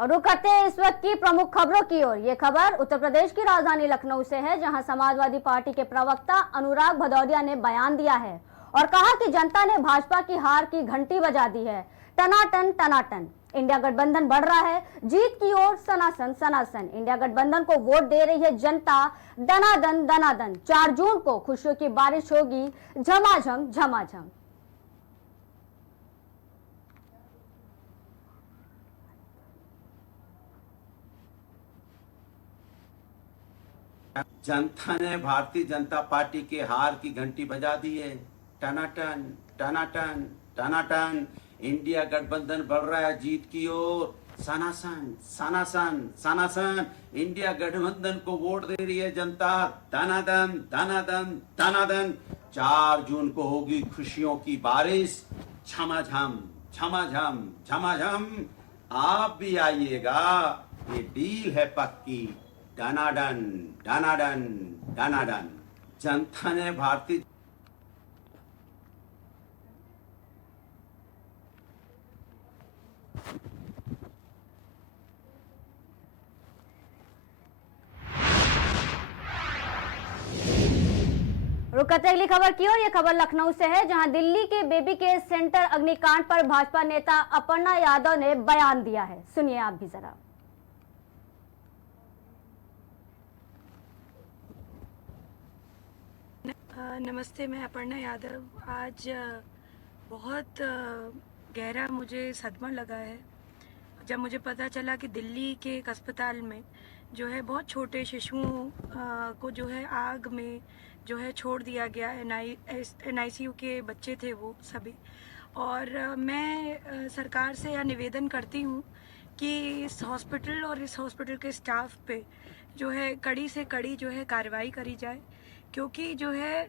और रुक करते हैं इस वक्त की प्रमुख खबरों की ओर। ये खबर उत्तर प्रदेश की राजधानी लखनऊ से है, जहां समाजवादी पार्टी के प्रवक्ता अनुराग भदौरिया ने बयान दिया है और कहा कि जनता ने भाजपा की हार की घंटी बजा दी है। टनाटन टनाटन, इंडिया गठबंधन बढ़ रहा है जीत की ओर, सनासन सनासन। इंडिया गठबंधन को वोट दे रही है जनता, दनादन दनादन। 4 जून को खुशियों की बारिश होगी, झमाझम झमाझम। जनता ने भारतीय जनता पार्टी के हार की घंटी बजा दी है। टनाटन टनाटन टनाटन, इंडिया गठबंधन बढ़ रहा है जीत की ओर, सनासन सनासन सनासन। इंडिया गठबंधन को वोट दे रही है जनता, धनाधन धनाधन धनाधन। 4 जून को होगी खुशियों की बारिश, झमाझम झमाझम झमाझम। आप भी आइएगा, ये डील है पक्की। डनाडन डनाडन डनाडन। जनता ने भारतीय रुक करते अगली खबर की ओर। यह खबर लखनऊ से है, जहां दिल्ली के बेबी केयर सेंटर अग्निकांड पर भाजपा नेता अपर्णा यादव ने बयान दिया है। सुनिए आप भी जरा। नमस्ते, मैं अपर्णा यादव। आज बहुत गहरा मुझे सदमा लगा है जब मुझे पता चला कि दिल्ली के एक अस्पताल में जो है बहुत छोटे शिशुओं को जो है आग में जो है छोड़ दिया गया। NICU के बच्चे थे वो सभी। और मैं सरकार से यह निवेदन करती हूँ कि इस हॉस्पिटल और इस हॉस्पिटल के स्टाफ पे जो है कड़ी से कड़ी जो है कार्रवाई करी जाए, क्योंकि जो है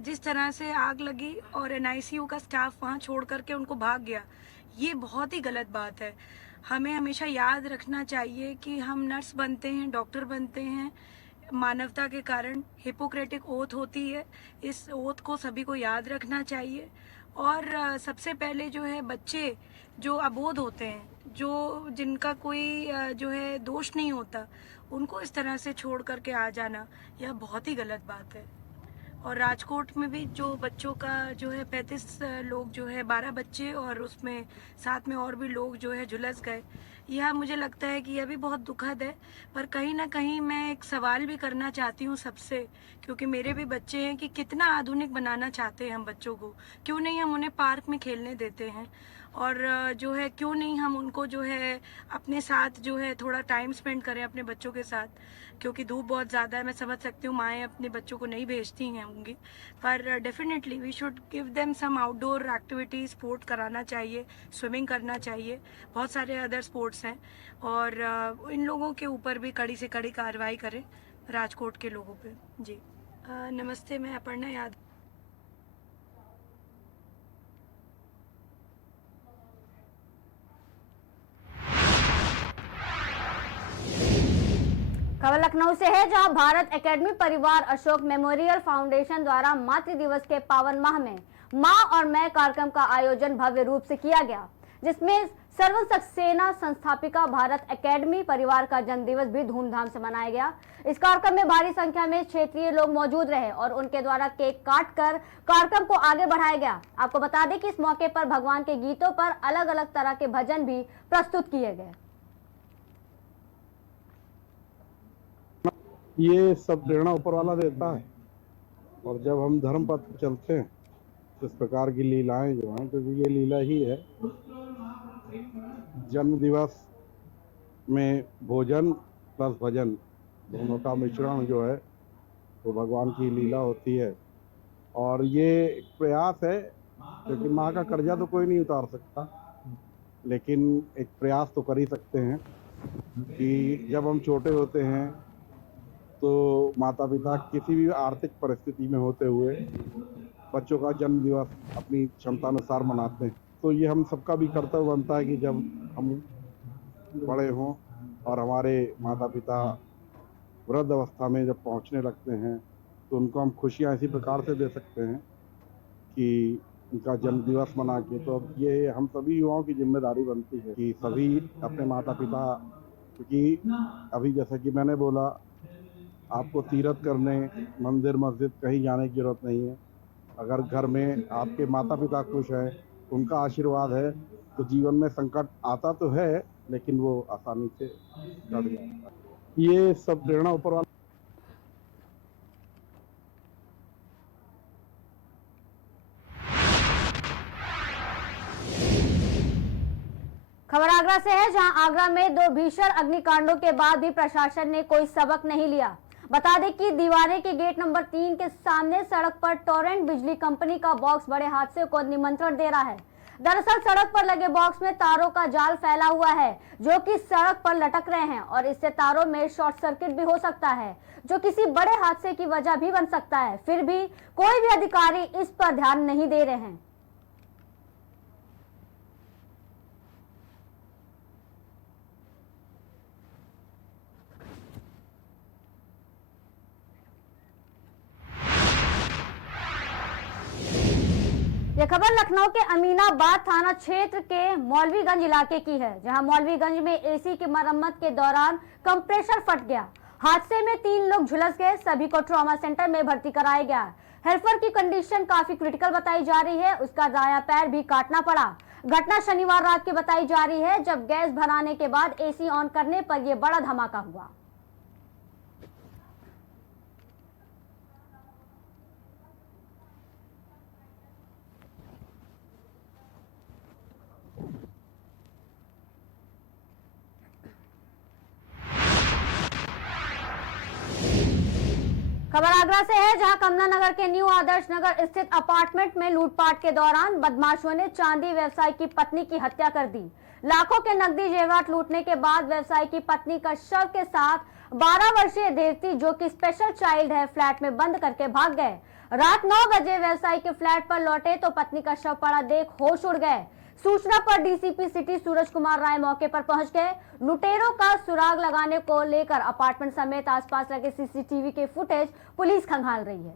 जिस तरह से आग लगी और NICU का स्टाफ वहाँ छोड़ करके उनको भाग गया, ये बहुत ही गलत बात है। हमें हमेशा याद रखना चाहिए कि हम नर्स बनते हैं, डॉक्टर बनते हैं मानवता के कारण। हिपोक्रेटिक ओथ होती है, इस ओथ को सभी को याद रखना चाहिए। और सबसे पहले जो है बच्चे जो अबोध होते हैं, जो जिनका कोई जो है दोष नहीं होता, उनको इस तरह से छोड़ करके आ जाना यह बहुत ही गलत बात है। और राजकोट में भी जो बच्चों का जो है 35 लोग जो है 12 बच्चे और उसमें साथ में और भी लोग जो है झुलस गए, यह मुझे लगता है कि यह भी बहुत दुखद है। पर कहीं ना कहीं मैं एक सवाल भी करना चाहती हूँ सबसे, क्योंकि मेरे भी बच्चे हैं, कि कितना आधुनिक बनाना चाहते हैं हम बच्चों को। क्यों नहीं हम उन्हें पार्क में खेलने देते हैं, और जो है क्यों नहीं हम उनको जो है अपने साथ जो है थोड़ा टाइम स्पेंड करें अपने बच्चों के साथ। क्योंकि धूप बहुत ज़्यादा है, मैं समझ सकती हूँ माएँ अपने बच्चों को नहीं भेजती हैं होंगी, पर definitely we should give them some outdoor activity. Sport कराना चाहिए, स्विमिंग करना चाहिए, बहुत सारे अदर स्पोर्ट्स हैं। और इन लोगों के ऊपर भी कड़ी से कड़ी कार्रवाई करें, राजकोट के लोगों पे। जी नमस्ते, मैं अपर्णा यादव। खबर लखनऊ से है, जहां भारत एकेडमी परिवार अशोक मेमोरियल फाउंडेशन द्वारा मातृ दिवस के पावन माह में मां और मैं कार्यक्रम का आयोजन भव्य रूप से किया गया, जिसमें सर्व सक्सेना संस्थापिका भारत एकेडमी परिवार का जन्मदिवस भी धूमधाम से मनाया गया। इस कार्यक्रम में भारी संख्या में क्षेत्रीय लोग मौजूद रहे और उनके द्वारा केक काटकर कार्यक्रम को आगे बढ़ाया गया। आपको बता दें कि इस मौके पर भगवान के गीतों पर अलग अलग तरह के भजन भी प्रस्तुत किए गए। ये सब प्रेरणा ऊपर वाला देता है, और जब हम धर्म पथ पर चलते हैं तो इस प्रकार की लीलाएं जो हैं, क्योंकि ये लीला ही है। जन्म दिवस में भोजन प्लस भजन दोनों का मिश्रण जो है वो भगवान की लीला होती है। और ये एक प्रयास है, क्योंकि माँ का कर्जा तो कोई नहीं उतार सकता, लेकिन एक प्रयास तो कर ही सकते हैं कि जब हम छोटे होते हैं तो माता पिता किसी भी आर्थिक परिस्थिति में होते हुए बच्चों का जन्म दिवस अपनी क्षमतानुसार मनाते हैं। तो ये हम सबका भी कर्तव्य बनता है कि जब हम बड़े हों और हमारे माता पिता वृद्ध अवस्था में जब पहुंचने लगते हैं, तो उनको हम खुशियां इसी प्रकार से दे सकते हैं कि उनका जन्म दिवस मना के। तो अब ये हम सभी युवाओं की जिम्मेदारी बनती है कि सभी अपने माता पिता, क्योंकि अभी जैसा कि मैंने बोला, आपको तीरथ करने मंदिर मस्जिद कहीं जाने की जरूरत नहीं है। अगर घर में आपके माता पिता खुश हैं, उनका आशीर्वाद है, तो जीवन में संकट आता तो है लेकिन वो आसानी से कट जाता है। ये सब प्रेरणा ऊपर वाला। खबर आगरा से है, जहां आगरा में 2 भीषण अग्निकांडों के बाद भी प्रशासन ने कोई सबक नहीं लिया। बता दें कि दीवारे के गेट नंबर 3 के सामने सड़क पर टोरेंट बिजली कंपनी का बॉक्स बड़े हादसे को निमंत्रण दे रहा है। दरअसल सड़क पर लगे बॉक्स में तारों का जाल फैला हुआ है, जो कि सड़क पर लटक रहे हैं और इससे तारों में शॉर्ट सर्किट भी हो सकता है, जो किसी बड़े हादसे की वजह भी बन सकता है। फिर भी कोई भी अधिकारी इस पर ध्यान नहीं दे रहे हैं। यह खबर लखनऊ के अमीनाबाद थाना क्षेत्र के मौलवीगंज इलाके की है, जहां मौलवीगंज में एसी की मरम्मत के दौरान कंप्रेसर फट गया। हादसे में 3 लोग झुलस गए, सभी को ट्रॉमा सेंटर में भर्ती कराया गया। हेल्पर की कंडीशन काफी क्रिटिकल बताई जा रही है, उसका दायां पैर भी काटना पड़ा। घटना शनिवार रात की बताई जा रही है, जब गैस भराने के बाद एसी ऑन करने पर यह बड़ा धमाका हुआ। खबर आगरा से है, जहां कमला नगर के न्यू आदर्श नगर स्थित अपार्टमेंट में लूटपाट के दौरान बदमाशों ने चांदी व्यवसायी की पत्नी की हत्या कर दी। लाखों के नकदी जेवरात लूटने के बाद व्यवसायी की पत्नी का शव के साथ 12 वर्षीय देवती, जो कि स्पेशल चाइल्ड है, फ्लैट में बंद करके भाग गए। रात 9 बजे व्यवसायी के फ्लैट पर लौटे तो पत्नी का शव पड़ा देख होश उड़ गए। सूचना पर डीसीपी सिटी सूरज कुमार राय मौके पर पहुंच गए। लुटेरों का सुराग लगाने को लेकर अपार्टमेंट समेत आसपास लगे सीसीटीवी के फुटेज पुलिस खंगाल रही है।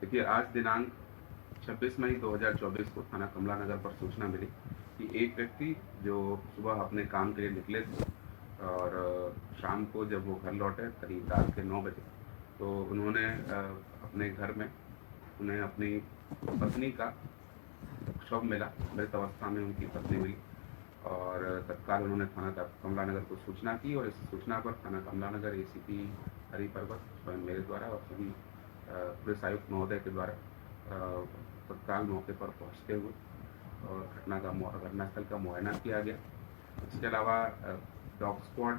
देखिए, आज दिनांक 26 मई 2024 को थाना कमला नगर पर सूचना मिली कि एक व्यक्ति जो सुबह अपने काम के लिए निकले थे और शाम को जब वो घर लौटे करीब रात के 9 बजे, तो उन्होंने अपने घर में उन्हें अपनी पत्नी का शव मिला। मृत अवस्था में उनकी पत्नी मिली और तत्काल उन्होंने थाना कमला नगर को सूचना की और इस सूचना पर थाना कमला नगर एसीपी हरि पर्वत स्वयं मेरे द्वारा और सभी पुलिस आयुक्त महोदय के द्वारा तत्काल मौके पर पहुंचते हुए और घटनास्थल का मुआयना किया गया। इसके अलावा डॉग स्क्वाड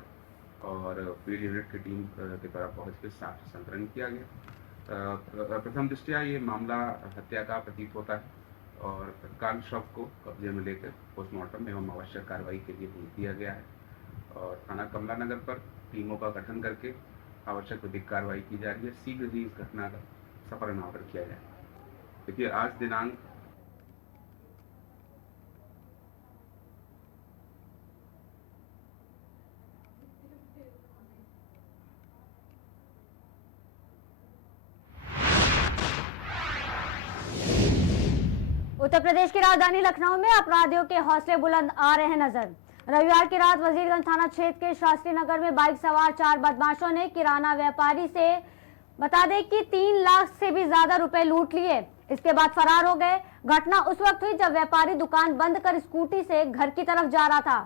और फील्ड यूनिट की टीम के द्वारा पहुँच के साक्ष्य संकलन किया गया। प्रथम दृष्टया ये मामला हत्या का प्रतीत होता है और तत्काल शव को कब्जे में लेकर पोस्टमार्टम एवं आवश्यक कार्रवाई के लिए भेज दिया गया है और थाना कमला नगर पर टीमों का गठन करके आवश्यक विधिक कार्रवाई की जा रही है। शीघ्र ही इस घटना का सफल अनावरण किया जाए। देखिए, आज दिनांक उत्तर प्रदेश की राजधानी लखनऊ में अपराधियों के हौसले बुलंद आ रहे हैं नजर। रविवार की रात वजीरगंज थाना क्षेत्र के शास्त्री नगर में बाइक सवार 4 बदमाशों ने किराना व्यापारी से बता दें कि 3 लाख से भी ज्यादा रुपए लूट लिए। इसके बाद फरार हो गए। घटना उस वक्त हुई जब व्यापारी दुकान बंद कर स्कूटी से घर की तरफ जा रहा था।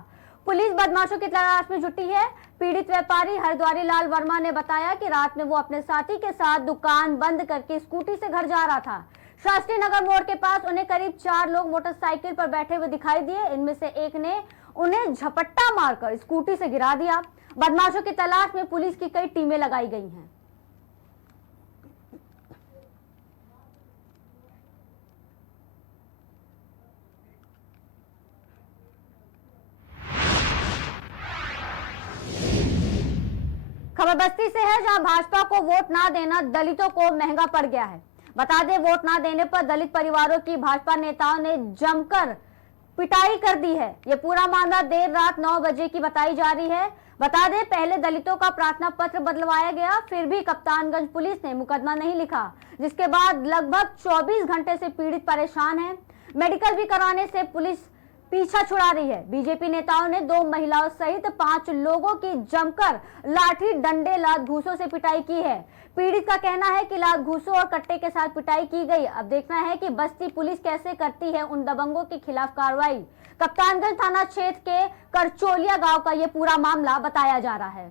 पुलिस बदमाशों की तलाश में जुटी है। पीड़ित व्यापारी हरिद्वारी लाल वर्मा ने बताया कि रात में वो अपने साथी के साथ दुकान बंद करके स्कूटी से घर जा रहा था। शास्त्री नगर मोड़ के पास उन्हें करीब 4 लोग मोटरसाइकिल पर बैठे हुए दिखाई दिए। इनमें से एक ने उन्हें झपट्टा मारकर स्कूटी से गिरा दिया। बदमाशों की तलाश में पुलिस की कई टीमें लगाई गई हैं। खबर बस्ती से है, जहां भाजपा को वोट ना देना दलितों को महंगा पड़ गया है। बता दें, वोट ना देने पर दलित परिवारों की भाजपा नेताओं ने जमकर पिटाई कर दी है। ये पूरा मामला देर रात 9 बजे की बताई जा रही है। बता दें, पहले दलितों का प्रार्थना पत्र बदलवाया गया, फिर भी कप्तानगंज पुलिस ने मुकदमा नहीं लिखा, जिसके बाद लगभग 24 घंटे से पीड़ित परेशान है। मेडिकल भी कराने से पुलिस पीछा छुड़ा रही है। बीजेपी नेताओं ने 2 महिलाओं सहित 5 लोगों की जमकर लाठी, डंडे, लात घूसों से पिटाई की है। पीड़ित का कहना है कि लात घूसों और कट्टे के साथ पिटाई की गई। अब देखना है कि बस्ती पुलिस कैसे करती है उन दबंगों के खिलाफ कार्रवाई। कप्तानगंज थाना क्षेत्र के करचोलिया गांव का ये पूरा मामला बताया जा रहा है।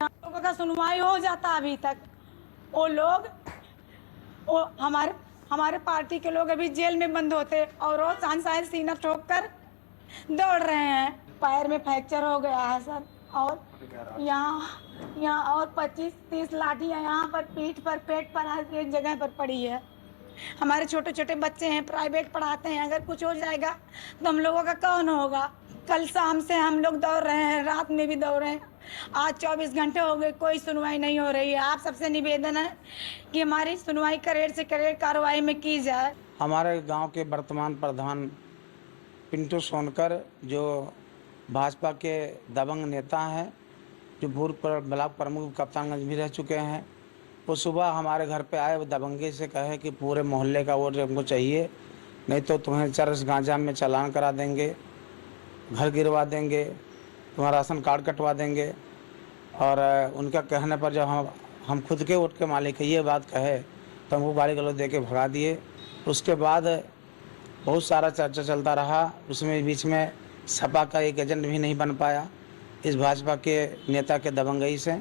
लोगों का सुनवाई हो जाता अभी तक। वो लोग हमारे पार्टी के लोग अभी जेल में बंद होते और रोज सांसार सीना ठोक कर दौड़ रहे हैं। पैर में फ्रैक्चर हो गया है सर, और यहाँ और 25-30 लाठियाँ यहाँ पर, पीठ पर, पेट पर, हर एक जगह पर पड़ी है। हमारे छोटे छोटे बच्चे हैं, प्राइवेट पढ़ाते हैं, अगर कुछ हो जाएगा तो हम लोगों का कौन होगा। कल शाम से हम लोग दौड़ रहे हैं, रात में भी दौड़ रहे हैं, आज 24 घंटे हो गए, कोई सुनवाई नहीं हो रही है। आप सबसे निवेदन है कि हमारी सुनवाई करेर से करेर कार्रवाई में की जाए। हमारे गांव के वर्तमान प्रधान पिंटू सोनकर, जो भाजपा के दबंग नेता हैं, जो भूतपूर्व ब्लॉक प्रमुख कप्तानगंज भी रह चुके हैं, वो सुबह हमारे घर पे आए, वो दबंगी से कहे कि पूरे मोहल्ले का वोट हमको चाहिए, नहीं तो तुम्हें चरस गांजा में चालान करा देंगे, घर गिरवा देंगे, तुम्हारा राशन कार्ड कटवा देंगे। और उनका कहने पर जब हम खुद के वोट के मालिक है ये बात कहे तो हमको गाली गलौज दे के भगा दिए। उसके बाद बहुत सारा चर्चा चलता रहा, उसमें बीच में सपा का एक एजेंट भी नहीं बन पाया इस भाजपा के नेता के दबंगई से,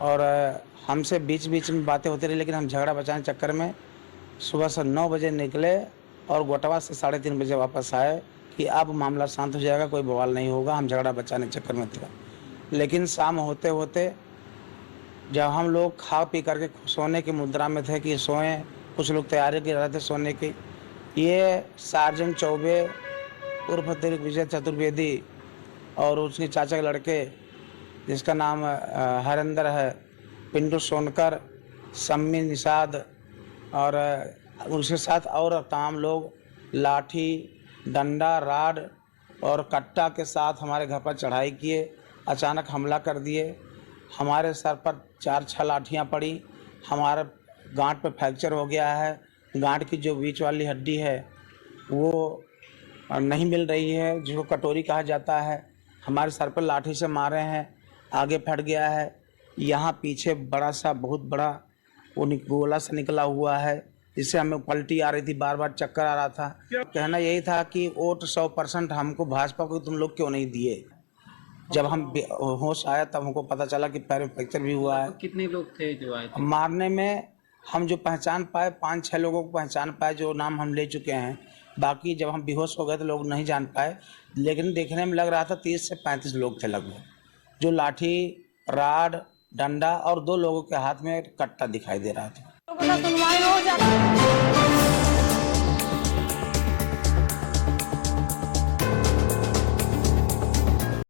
और हमसे बीच बीच में बातें होती रही, लेकिन हम झगड़ा बचाने चक्कर में सुबह से 9 बजे निकले और गोटवा से 3:30 बजे वापस आए कि अब मामला शांत हो जाएगा, कोई बवाल नहीं होगा, हम झगड़ा बचाने चक्कर में थे। लेकिन शाम होते होते जब हम लोग खा पी करके सोने की मुद्रा में थे कि सोएं, कुछ लोग तैयारी कर रहे थे सोने की, ये सार्जेंट चौबे उर्फ विजय चतुर्वेदी और उसके चाचा के लड़के जिसका नाम हरिंदर है, पिंटू सोनकर, सम्मी निषाद और उसके साथ और तमाम लोग लाठी, डंडा, राड और कट्टा के साथ हमारे घर पर चढ़ाई किए, अचानक हमला कर दिए। हमारे सर पर 4-6 लाठियाँ पड़ी, हमारे गांठ पे फ्रैक्चर हो गया है, गांठ की जो बीच वाली हड्डी है वो नहीं मिल रही है, जिसको कटोरी कहा जाता है। हमारे सर पर लाठी से मारे हैं, आगे फट गया है, यहाँ पीछे बड़ा सा बहुत बड़ा वो गोला सा निकला हुआ है, जिससे हमें पलटी आ रही थी, बार बार चक्कर आ रहा था। कहना यही था कि वोट 100% हमको भाजपा को तुम लोग क्यों नहीं दिए। जब हम होश आया तब हमको पता चला कि पैर में फ्रैक्चर भी हुआ है। कितने लोग थे जो आए थे? मारने में हम जो पहचान पाए 5-6 लोगों को पहचान पाए, जो नाम हम ले चुके हैं। बाकी जब हम बेहोश हो गए तो लोग नहीं जान पाए, लेकिन देखने में लग रहा था 30 से 35 लोग थे लगभग, जो लाठी, राड, डंडा और 2 लोगों के हाथ में कट्टा दिखाई दे रहा था। लोगों का सुनवाई हो जाता